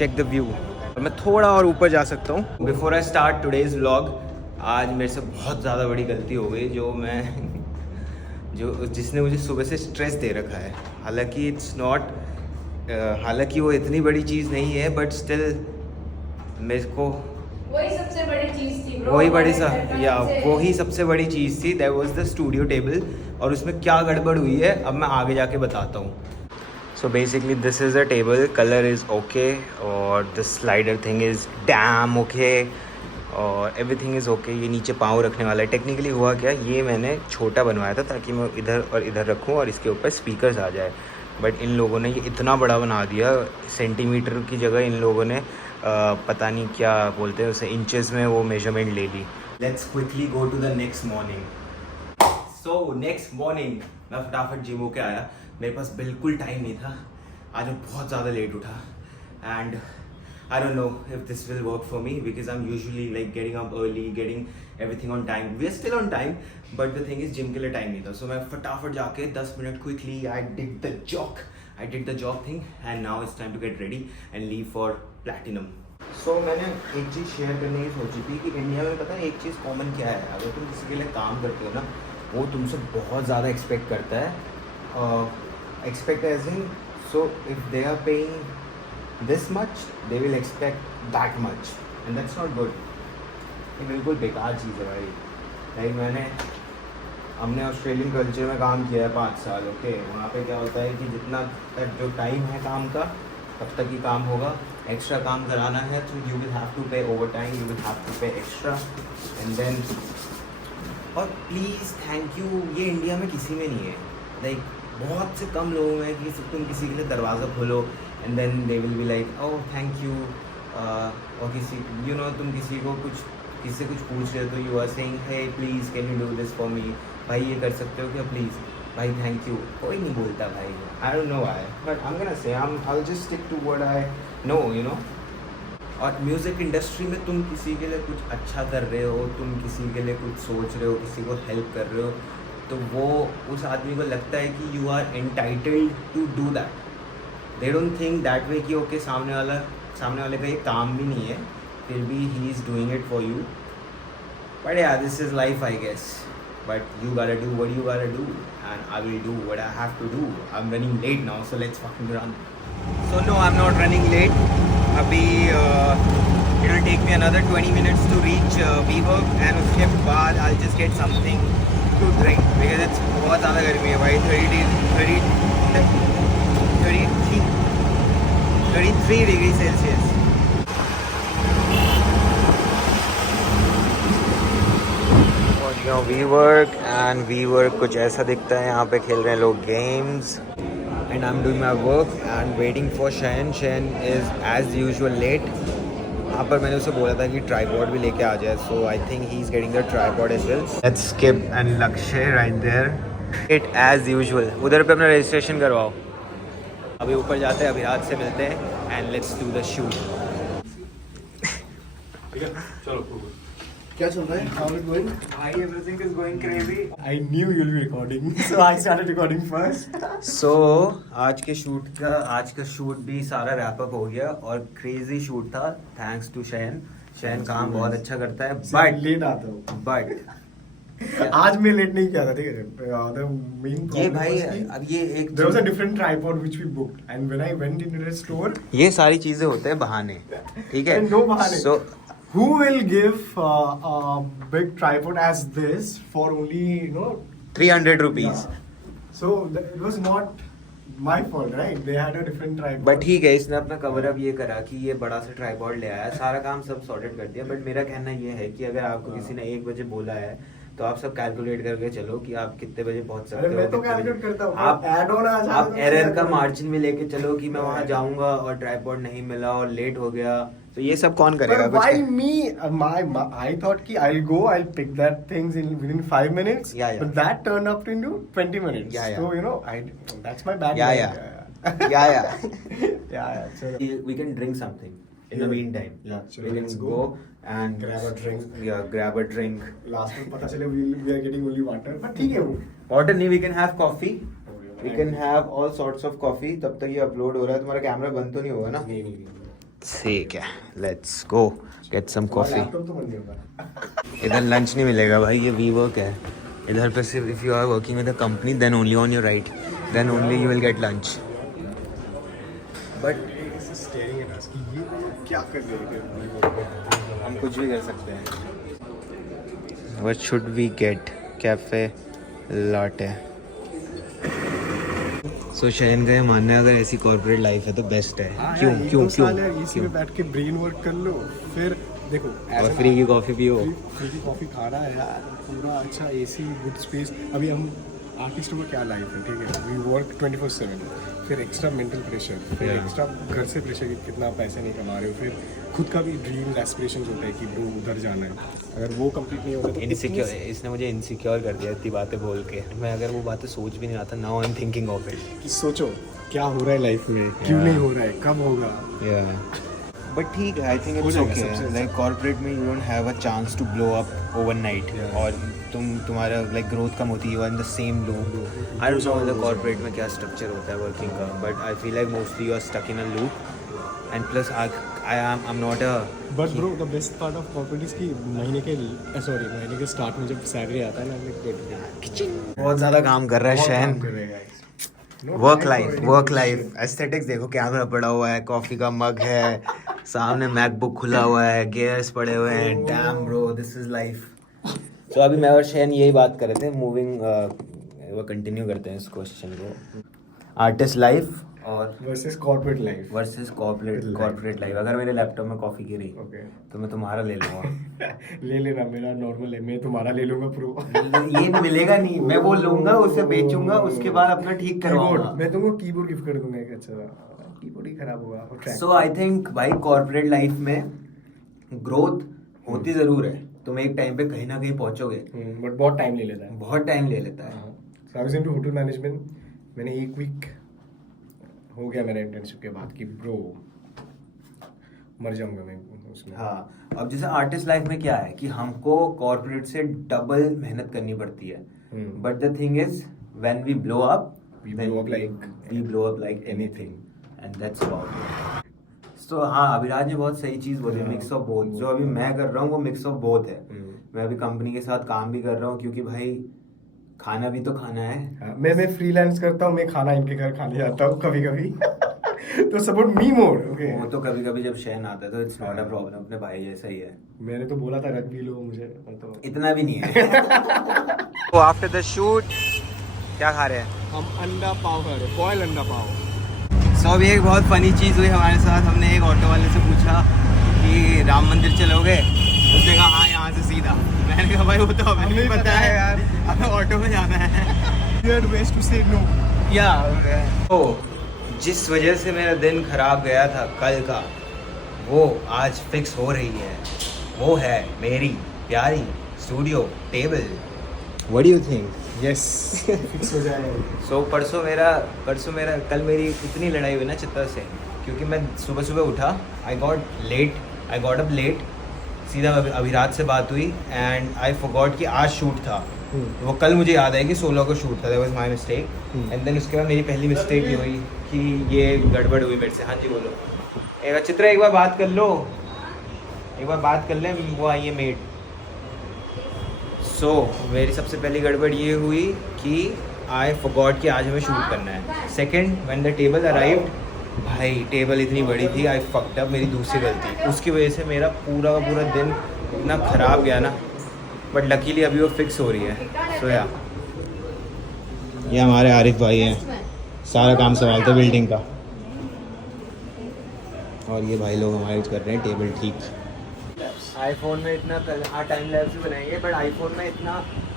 Check the view. और मैं थोड़ा और ऊपर जा सकता हूँ। Before I start today's vlog, आज मेरे से बहुत ज़्यादा बड़ी गलती हो गई जिसने मुझे सुबह से स्ट्रेस दे रखा है। हालांकि इट्स नॉट, हालांकि वो इतनी बड़ी चीज़ नहीं है, बट स्टिल मेरे को वही सबसे बड़ी चीज़ थी ब्रो। वही सबसे बड़ी चीज़ थी। That was the studio table. और उसमें क्या गड़बड़ हुई है अब मैं आगे जाके बताता हूँ। So basically this is a table, colour is okay और the slider thing is damn okay और एवरीथिंग इज़ ओके। ये नीचे पाँव रखने वाला है। टेक्निकली हुआ क्या, ये मैंने छोटा बनवाया था ताकि मैं इधर और इधर रखूँ और इसके ऊपर स्पीकर्स आ जाए, बट इन लोगों ने ये इतना बड़ा बना दिया। सेंटीमीटर की जगह इन लोगों ने पता नहीं क्या बोलते हैं उसे, इंचेस में वो मेजरमेंट ले ली। Let's quickly go to the next morning. So next morning मैं फटाफट जिम होके आया। मेरे पास बिल्कुल टाइम नहीं था। आज मैं बहुत ज़्यादा लेट उठा and I don't know if this will work for me because I'm usually like getting up early, getting everything on time. We're still on time, but the thing is gym के लिए time नहीं था. So मैं फटाफट जाके 10 minute quickly I did the jog thing and now it's time to get ready and leave for Platinum. So मैंने एक चीज़ share करने की सोची थी कि इंडिया में पता है एक चीज़ कॉमन क्या है, अगर तुम किसी के लिए काम करते हो ना, वो तुमसे बहुत ज़्यादा एक्सपेक्ट करता है। Expect as in, so if they are paying this much they will expect that much and that's not good. ये बिल्कुल बेकार चीज़ है भाई। लाइक हमने ऑस्ट्रेलियन कल्चर में काम किया है 5 साल। ओके, वहाँ पे क्या होता है कि जितना तक जो टाइम है काम का तब तक ही काम होगा। एक्स्ट्रा काम कराना है तो you will have to pay overtime, you will have to pay extra and then. और प्लीज़ थैंक यू ये इंडिया में किसी में नहीं है। लाइक बहुत से कम लोगों में कि तुम किसी के लिए दरवाज़ा खोलो and then they will be like oh thank you, और किसी तुम किसी से कुछ पूछ रहे हो तो you are saying hey please can you do this for me, भाई ये कर सकते हो क्या प्लीज़, भाई थैंक यू। कोई नहीं बोलता भाई। I don't know why but I'm gonna say I'll just stick to what I know, और म्यूज़िक इंडस्ट्री में तुम किसी के लिए कुछ अच्छा कर रहे हो, तुम किसी के लिए कुछ सोच रहे हो, किसी को हेल्प कर रहे हो, तो वो उस आदमी को लगता है कि you are entitled to do that. They don't think that way कि ओके सामने वाले का ये काम भी नहीं है फिर भी he is doing it for you. But yeah, this is life I guess. But you gotta do what you gotta do and I will do what I have to do. I'm running late now so let's fucking run. So no, I'm not running late. अभी it will take me another 20 minutes to reach WeWork and उसके बाद I'll just get something to drink because it's बहुत ज़्यादा गर्मी है भाई। 33 degree Celsius. WeWork and WeWork कुछ ऐसा दिखता है। यहाँ पे खेल रहे हैं लोग games and I am doing my work and waiting for शयन। शयन इज़ एज यूजुअल लेट। यहाँ पर मैंने उसे बोला था कि ट्राईपॉड भी लेके आ जाए, so I think he is getting the tripod as well. Let's skip and Lakshya right there it as usual. उधर पे अपना रजिस्ट्रेशन करवाओ। अभी ऊपर जाते हैं, अभिराज से मिलते हैं and let's do the shoot. चलो क्या चल रहा है? How is it going? भाई everything is going crazy. I knew you'll be recording, so I started recording first. So आज का शूट भी सारा रैप अप हो गया और क्रेजी शूट था थैंक्स टू शयन। शयन काम बहुत अच्छा करता है बट लेट आता हूँ। बट आज मैं लेट नहीं किया था, ठीक है। The main ये problem भाई was कि अब ये एक there was a different tripod which we booked, and when I went into the store, ये सारी चीजें होते हैं बहाने, ठीक है। no बहाने। So who will give a big tripod as this for only 300 rupees? So it was not my fault, right? They had a different tripod. But ठीक है, इसने अपना कवर अप ये करा कि ये बड़ा सा ट्राइपॉड ले आया, सारा काम सब सॉर्टेड कर दिया। बट मेरा कहना ये है कि अगर आपको किसी ने 1 बजे बोला है तो आप सब कैलकुलेट करके चलो कि आप कितने बजे पहुंच सकते हो। मैं तो कैलकुलेट करता हूँ। आप एरर का मार्जिन भी लेके चलो कि मैं वहां जाऊंगा और ट्राइपॉड नहीं मिला और लेट हो गया, तो ये सब कौन करेगा? Why me? I thought कि I'll go, I'll pick that things within 5 minutes. Yeah. But that turned up into 20 minutes. Yeah. So that's my bad. Yeah. Yeah. So We can drink something in the meantime. Yeah. So We let's can go and grab a drink. Yeah, grab a drink. Last में पता चले we are getting only water. But ठीक है वो. Water नहीं, we can have coffee. We can have all sorts of coffee. तब तक ये अपलोड हो रहा है, तुम्हारा कैमरा बंद तो नहीं होगा ना? नहीं. ठीक है, let's go get some coffee. Laptop तो बंद नहीं होगा। इधर लंच नहीं मिलेगा भाई, ये वी वर्क है। इधर पे सिर्फ if you are working with a company then only on your right, then only you will get lunch. But staring at us कि ये क्या कर रहे हैं। हम कुछ भी कर सकते हैं। What should we get? Cafe latte. So Shayan का ये मानना है अगर ऐसी कॉर्पोरेट लाइफ है तो बेस्ट है। क्यों क्यों क्यों इसी में बैठ के ब्रेन वर्क कर लो, फिर देखो और फ्री की कॉफ़ी पियो। फ्री की कॉफ़ी खाना है यार, पूरा अच्छा एसी गुड स्पेस। अभी हम आर्टिस्टों का क्या लाइफ है, ठीक है, वी वर्क 24/7, फिर एक्स्ट्रा मेंटल प्रेशर, फिर एक्स्ट्रा घर से प्रेशर कि कितना पैसे नहीं कमा रहे हो, फिर खुद का भी ड्रीम एस्पिरेशंस होता है कि ब्रो उधर जाना है। अगर वो कंप्लीट नहीं होता तो इनसिक्योर, इसने मुझे इनसिक्योर कर दिया इतनी बातें बोल के। मैं अगर वो बातें सोच भी नहीं रहा था, now I am thinking of it. कि सोचो क्या हो रहा है लाइफ में, क्यों नहीं हो रहा है, कब होगा। बट ठीक है, I think it's okay. Like corporate में you don't have a chance to blow up overnight, और तुम्हारा लाइक ग्रोथ कम होती है, you are in the same loop. I don't know मतलब कॉर्पोरेट में क्या स्ट्रक्चर होता है वर्किंग का, but I feel like mostly you are stuck in a loop and plus I am not a. But bro the best part of corporate is कि महीने के start में जब सैलरी आता है ना, बहुत ज़्यादा काम कर रहा है शैन। वर्क लाइफ एस्थेटिक्स देखो, कैमरा पड़ा हुआ है, कॉफी का मग है, सामने मैकबुक खुला हुआ है, गियर्स पड़े हुए हैं। Damn bro, this is life. तो अभी मैं और शैन यही बात कर रहे थे, मूविंग वो कंटिन्यू करते हैं इस क्वेश्चन को। आर्टिस्ट लाइफ और versus corporate life. Corporate life. अगर मेरे लैपटॉप में कॉफ़ी गिरी तो मैं तुम्हारा ले लूँगा। ले लेना, मेरा नॉर्मल है, मैं तुम्हारा ले लूंगा प्रो। ये मिलेगा नहीं, मैं वो लूंगा, उसे बेचूंगा, उसके बाद अपना ठीक करवाऊंगा। मैं तुमको कीबोर्ड गिफ्ट कर दूंगा एक अच्छा, कीबोर्ड ही खराब हुआ। सो आई थिंक भाई कॉर्पोरेट लाइफ में ग्रोथ होती ज़रूर है, तुम एक टाइम पे कहीं ना कहीं पहुंचोगे, बट बहुत टाइम ले लेता है। बहुत टाइम ले लेता है। So I was into hotel management. मैंने एक वीक हो गया मेरा इंटर्नशिप के बाद कि ब्रो मर जाऊंगा मैं उसमें। हाँ, अब जैसे आर्टिस्ट लाइफ में क्या है कि हमको कॉर्पोरेट से डबल मेहनत करनी पड़ती है, but the thing is when we blow up like anything and that's about it. So हाँ, अभिराज ने बहुत सही चीज़ बोली, मिक्स ऑफ बोथ। जो अभी मैं कर रहा हूँ वो मिक्स ऑफ बोथ है। मैं अभी कंपनी के साथ काम भी कर रहा हूँ क्योंकि भाई खाना भी तो खाना है। मैं फ्रीलांस करता हूँ, मैं खाना इनके घर खाने जाता हूँ कभी कभी। तो सपोर्ट मी मोर। ओके, वो तो कभी कभी जब शैन आता है तो इट्स नॉट अ प्रॉब्लम, अपने भाई जैसा ही है। मैंने तो बोला था रख भी लो मुझे, तो इतना भी नहीं है। तो आफ्टर द शूट क्या खा रहे हैं? हम अंडा पाव खा रहे हैं, बॉयल अंडा पाव। सो अभी एक बहुत फनी चीज़ हुई हमारे साथ। हमने एक ऑटो वाले से पूछा कि राम मंदिर चलोगे? उसने कहा हाँ, यहाँ से सीधा। मैंने कहा भाई वो तो हमें नहीं पता है यार, हमें ऑटो में जाना है। वेस्ट टू से नो। या तो जिस वजह से मेरा दिन खराब गया था कल का, वो आज फिक्स हो रही है। वो है मेरी प्यारी studio table. What do you think? Yes, fix हो जाए। सो परसों मेरा कल मेरी इतनी लड़ाई हुई ना चित्ता से, क्योंकि मैं सुबह सुबह उठा, आई गॉट अप लेट, सीधा अभिराज से बात हुई एंड आई फॉरगॉट कि आज शूट था। वो कल मुझे याद है कि 16 को शूट था, that was my mistake. And then उसके बाद मेरी पहली मिस्टेक ये हुई कि ये गड़बड़ हुई मेरे से। हाँ जी बोलो। एक बार चित्रा, एक बार बात कर लो, एक बार बात कर ले, वो आई है मेड। सो मेरी सबसे पहली गड़बड़ ये हुई कि आई फॉरगॉट कि आज हमें शूट करना है। Second, when the table arrived, भाई टेबल इतनी बड़ी थी, आई फक्ड अप, मेरी दूसरी गलती। उसकी वजह से मेरा पूरा का पूरा दिन इतना ख़राब गया ना, बट लकीली अभी वो फिक्स हो रही है। सो या ये हमारे आरिफ भाई हैं, सारा काम संभालते बिल्डिंग का, और ये भाई लोग हमारे कर रहे हैं टेबल ठीक। आईफोन में इतना हाँ टाइम लैप्स भी बनाएंगे, बट आईफोन में इतना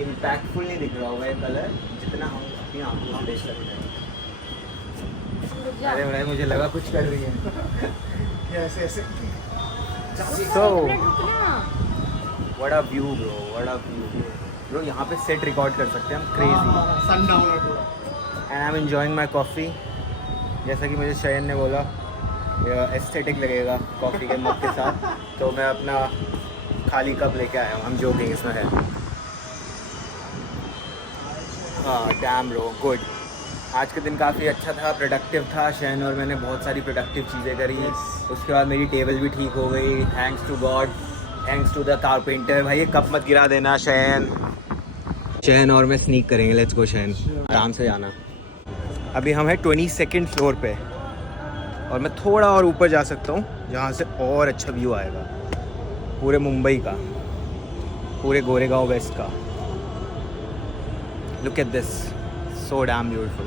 इम्पैक्टफुल नहीं दिख रहा होगा ये कलर जितना हम अपनी आंखों से देख सकते हैं। अरे भाई मुझे लगा कुछ कर रही है। ऐसे ऐसे। So what a view bro, what a view bro। यहाँ पे सेट रिकॉर्ड कर सकते हैं हम, crazy. Sundown and I am enjoying my coffee. जैसा कि मुझे शयन ने बोला एस्थेटिक लगेगा कॉफ़ी के मग के साथ, तो मैं अपना खाली कप लेके आया हूँ। हम जोकिंग इसमें है। हाँ डैम ब्रो, गुड। आज का दिन काफ़ी अच्छा था, प्रोडक्टिव था। शहन और मैंने बहुत सारी प्रोडक्टिव चीज़ें करी। उसके बाद मेरी टेबल भी ठीक हो गई, thanks to God, thanks to the carpenter. भाई ये कप मत गिरा देना शहन। शहन और मैं स्नीक करेंगे, लेट्स गो शहन, आराम से जाना। अभी हम हैं 22nd फ्लोर पे और मैं थोड़ा और ऊपर जा सकता हूँ जहाँ से और अच्छा व्यू आएगा पूरे मुंबई का, पूरे गोरेगांव वेस्ट का। Look at this, so damn beautiful.